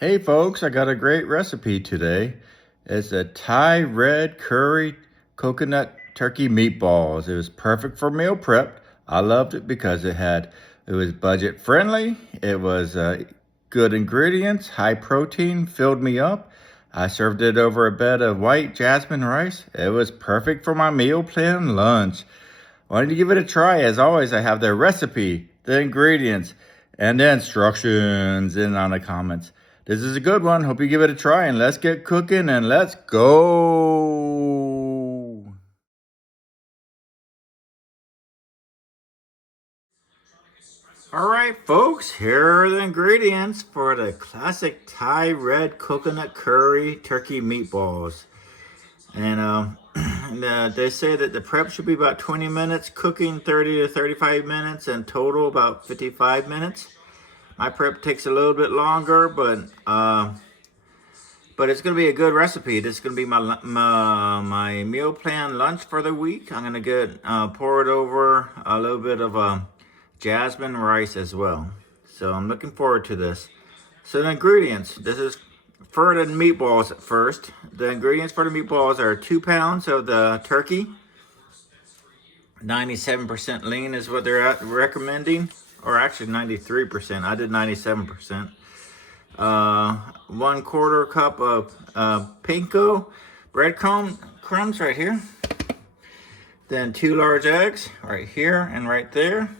Hey folks, I got a great recipe today. It's a Thai red curry coconut turkey meatballs. It was perfect for meal prep. I loved it because it was budget friendly. It was good ingredients, high protein, filled me up. I served it over a bed of white jasmine rice. It was perfect for my meal plan lunch. Wanted to give it a try. As always, I have the recipe, the ingredients, and the instructions on the comments. This is a good one. Hope you give it a try, and let's get cooking and let's go. All right, folks, here are the ingredients for the classic Thai red coconut curry turkey meatballs. And they say that the prep should be about 20 minutes, cooking 30 to 35 minutes, and total about 55 minutes. My prep takes a little bit longer, but it's gonna be a good recipe. This is gonna be my meal plan lunch for the week. I'm gonna pour it over a little bit of jasmine rice as well. So I'm looking forward to this. So the ingredients. This is for the meatballs first. The ingredients for the meatballs are 2 pounds of the turkey. 97% lean is what they're recommending, or actually 93%. I did 97%. 1/4 cup of panko crumbs right here. Then 2 large eggs right here and right there.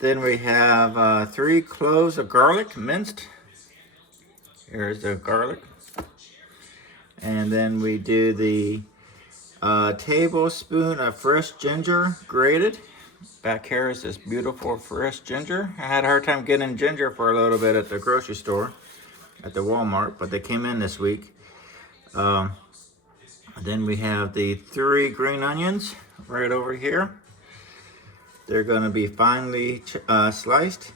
Then we have 3 cloves of garlic minced. Here's the garlic. And then we do the tablespoon of fresh ginger grated. Back here is this beautiful fresh ginger. I had a hard time getting ginger for a little bit at the grocery store, at the Walmart, but they came in this week. Then we have the 3 green onions right over here. They're going to be finely sliced.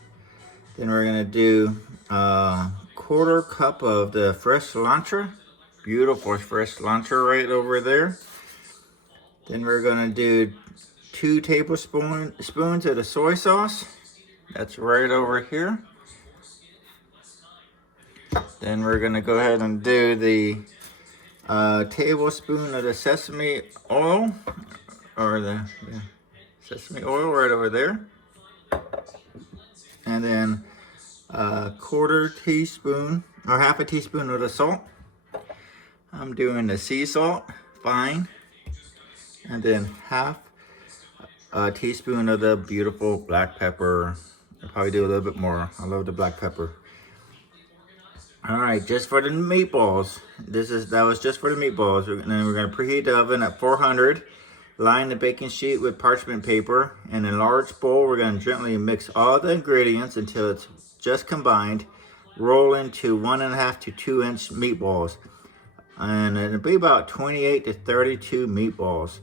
Then we're going to do 1/4 cup of the fresh cilantro. Beautiful fresh cilantro right over there. Then we're going to do 2 tablespoons of the soy sauce. That's right over here. Then we're going to go ahead and do the tablespoon of the sesame oil, or the sesame oil right over there. And then 1/4 teaspoon or 1/2 teaspoon of the salt. I'm doing the sea salt, fine. And then 1/2 teaspoon of the beautiful black pepper. I'll probably do a little bit more. I love the black pepper. All right, just for the meatballs. That was just for the meatballs. And then we're gonna preheat the oven at 400. Line the baking sheet with parchment paper. In a large bowl, we're gonna gently mix all the ingredients until it's just combined. Roll into 1.5 to 2 inch meatballs. And it'll be about 28 to 32 meatballs.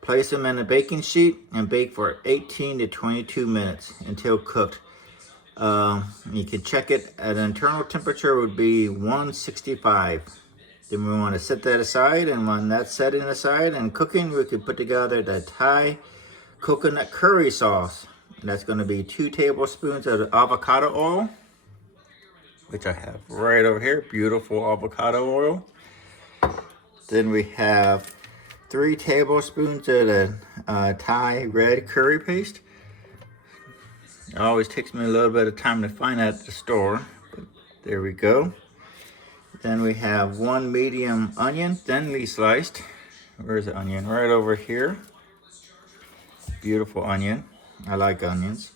Place them in a baking sheet and bake for 18 to 22 minutes until cooked. You can check it at an internal temperature would be 165. Then we want to set that aside, and when that's setting aside and cooking, we can put together the Thai coconut curry sauce. And that's going to be 2 tablespoons of avocado oil, which I have right over here. Beautiful avocado oil. Then we have 3 tablespoons of the Thai red curry paste. It always takes me a little bit of time to find that at the store, but there we go. Then we have 1 medium onion, thinly sliced. Where's the onion? Right over here. Beautiful onion. I like onions.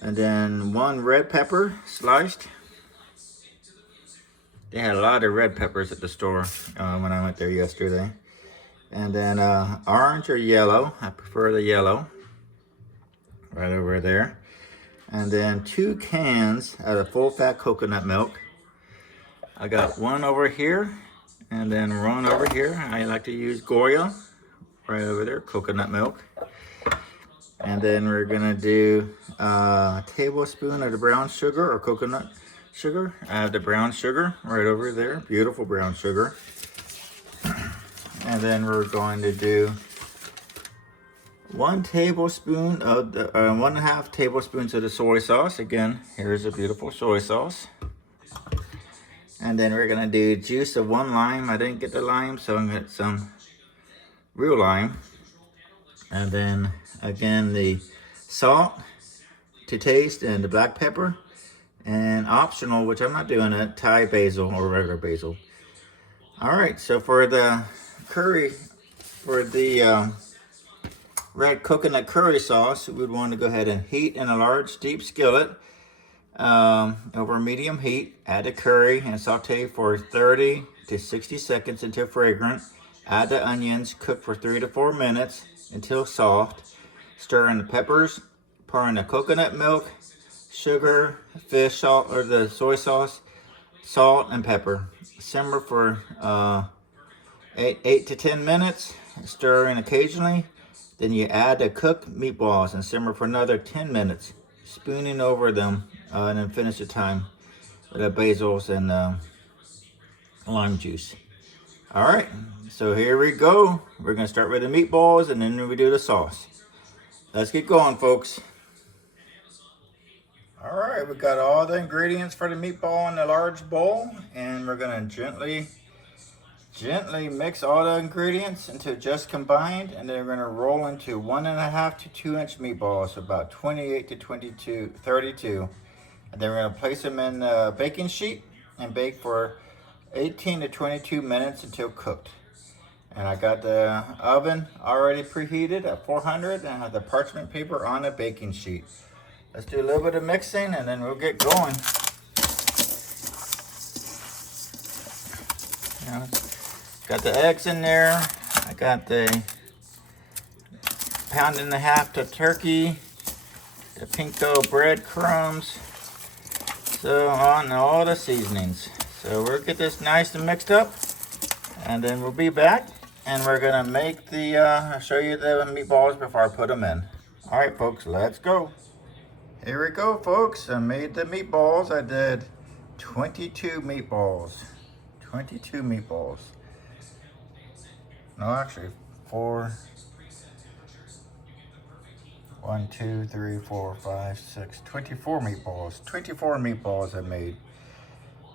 And then 1 red pepper, sliced. They had a lot of red peppers at the store when I went there yesterday. And then orange or yellow. I prefer the yellow. Right over there. And then 2 cans of full fat coconut milk. I got 1 over here and then 1 over here. I like to use Goya right over there, coconut milk. And then we're gonna do a tablespoon of the brown sugar or coconut sugar. I have the brown sugar right over there, beautiful brown sugar. And then we're going to do 1 tablespoon of the 1.5 tablespoons of the soy sauce. Again, here's a beautiful soy sauce. And then we're gonna do juice of 1 lime. I didn't get the lime, so I'm gonna get some real lime. And then again, the salt to taste and the black pepper. And optional, which I'm not doing it, Thai basil or regular basil. All right, so for the curry, for the red coconut curry sauce, we would want to go ahead and heat in a large deep skillet over medium heat. Add the curry and saute for 30 to 60 seconds until fragrant. Add the onions, cook for 3 to 4 minutes until soft. Stir in the peppers, pour in the coconut milk, sugar, fish salt or the soy sauce, salt and pepper. Simmer for 8 to 10 minutes. Stir in occasionally. Then you add the cooked meatballs and simmer for another 10 minutes, spooning over them, and then finish the time with the basils and lime juice. All right, so here we go. We're gonna start with the meatballs and then we do the sauce. Let's get going, folks. All right, we've got all the ingredients for the meatball in the large bowl, and we're gonna gently mix all the ingredients until just combined, and then we're gonna roll into 1.5 to 2 inch meatballs, about 28 to 32. And then we're gonna place them in a baking sheet and bake for 18 to 22 minutes until cooked. And I got the oven already preheated at 400 and I have the parchment paper on the baking sheet. Let's do a little bit of mixing and then we'll get going. Got the eggs in there. I got the pound and a half to turkey, the pinko breadcrumbs, so on all the seasonings. So we'll get this nice and mixed up, and then we'll be back, and we're gonna make the show you the meatballs before I put them in. All right, folks, let's go. Here we go, folks. I made the meatballs. I did 22 meatballs. 22 meatballs. No, actually, 4. 1, 2, 3, 4, 5, 6, 24 meatballs. 24 meatballs I made.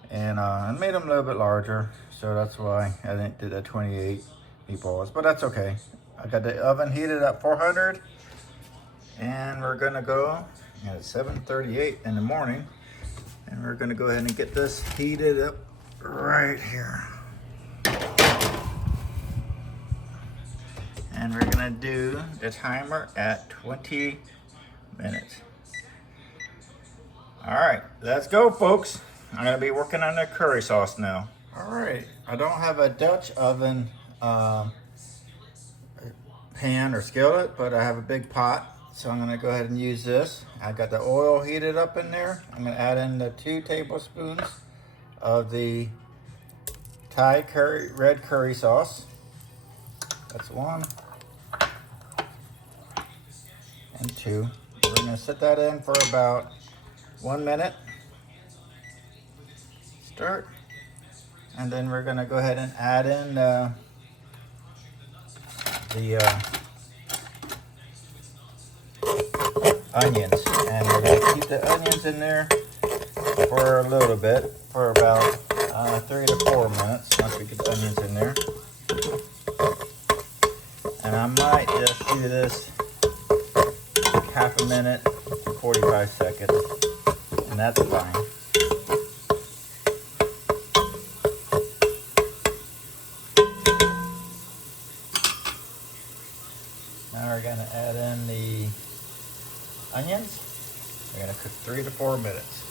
And I made them a little bit larger, so that's why I didn't do the 28 meatballs, but that's okay. I got the oven heated at 400, and we're gonna go at 7:38 in the morning, and we're gonna go ahead and get this heated up right here. And we're gonna do the timer at 20 minutes. All right, let's go, folks. I'm gonna be working on the curry sauce now. All right, I don't have a Dutch oven pan or skillet, but I have a big pot, so I'm gonna go ahead and use this. I got the oil heated up in there. I'm gonna add in the 2 tablespoons of the Thai red curry sauce. That's 1 and 2. We're gonna set that in for about 1 minute. Start. And then we're gonna go ahead and add in the onions. And we're gonna keep the onions in there for a little bit, for about 3 to 4 minutes once we get the onions in there. And I might just do this half a minute, 45 seconds, and that's fine. Now we're gonna add in the onions. We're gonna cook 3 to 4 minutes.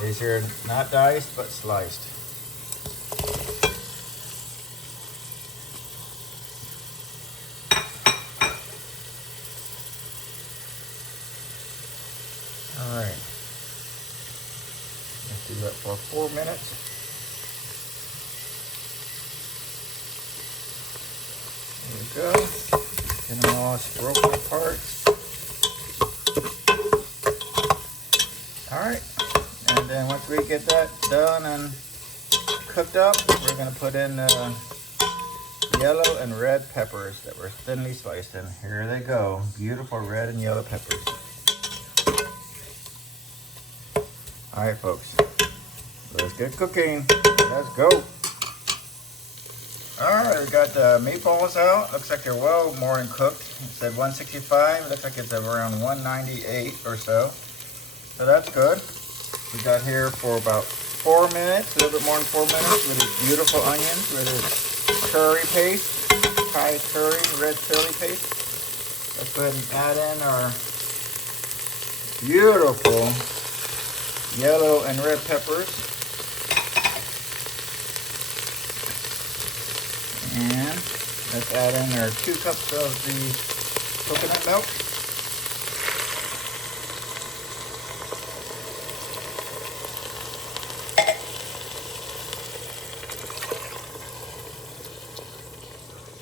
These are not diced, but sliced. All right, let's do that for 4 minutes. There we go. Get them all broken apart. All right, and then once we get that done and cooked up, we're gonna put in the yellow and red peppers that were thinly sliced in. Here they go, beautiful red and yellow peppers. All right, folks, Let's get cooking. Let's go. Alright, we got the meatballs out. Looks like they're well more than cooked. It said 165. Looks like it's around 198 or so. So that's good. We got here for about 4 minutes, a little bit more than 4 minutes, with these beautiful onions, with this curry paste, Thai curry, red chili paste. Let's go ahead and add in our beautiful yellow and red peppers. And let's add in our 2 cups of the coconut milk.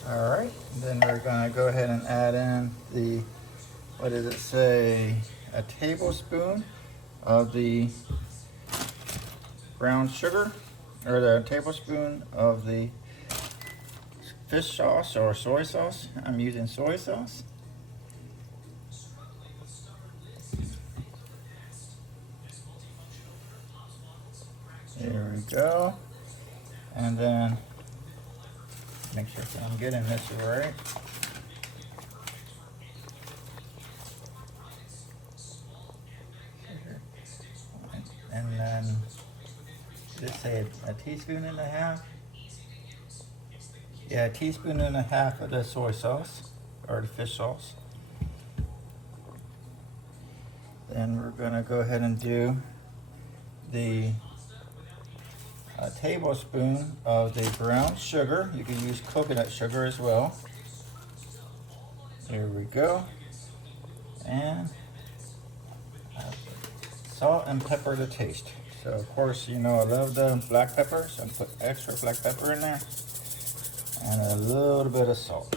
Alright, then we're going to go ahead and add in the, what does it say, a tablespoon of the brown sugar, or the tablespoon of the fish sauce or soy sauce. I'm using soy sauce. There we go. And then make sure that I'm getting this right. And then, did it say a teaspoon and a half? Yeah, a teaspoon and a half of the soy sauce, or the fish sauce. Then we're gonna go ahead and do the tablespoon of the brown sugar. You can use coconut sugar as well. There we go. And salt and pepper to taste. So of course, you know I love the black pepper, so I'm put extra black pepper in there. And a little bit of salt.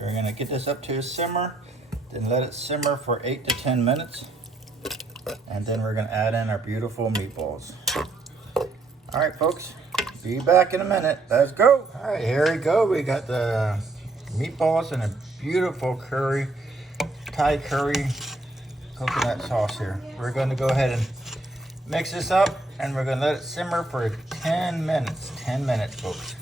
We're gonna get this up to a simmer, then let it simmer for 8 to 10 minutes. And then we're gonna add in our beautiful meatballs. All right, folks, be back in a minute. Let's go. All right, here we go. We got the meatballs and a beautiful curry, Thai curry coconut sauce here. We're gonna go ahead and mix this up, and we're gonna let it simmer for 10 minutes. 10 minutes, folks.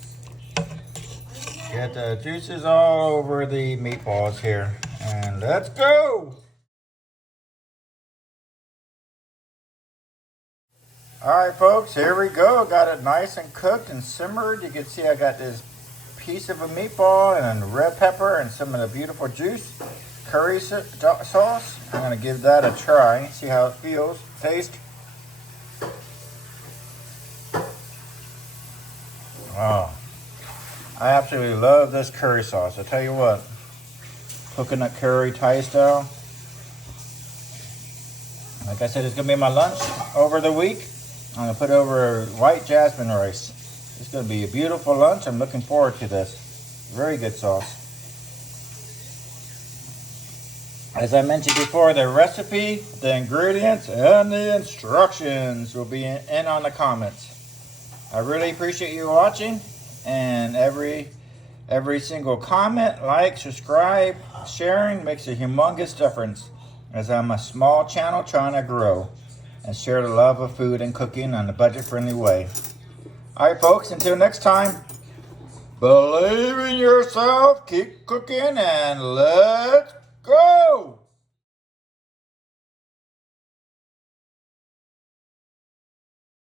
Get the juices all over the meatballs here, and let's go. All right, folks, here we go. Got it nice and cooked and simmered. You can see I got this piece of a meatball and red pepper and some of the beautiful juice, curry sauce. I'm gonna give that a try, see how it feels, taste. Oh, I absolutely love this curry sauce. I tell you what, coconut curry, Thai style. Like I said, it's gonna be my lunch over the week. I'm gonna put over white jasmine rice. It's gonna be a beautiful lunch. I'm looking forward to this. Very good sauce. As I mentioned before, the recipe, the ingredients, and the instructions will be in on the comments. I really appreciate you watching, and every single comment, like, subscribe, sharing makes a humongous difference, as I'm a small channel trying to grow and share the love of food and cooking in a budget-friendly way. All right, folks, until next time, believe in yourself, keep cooking, and let's go!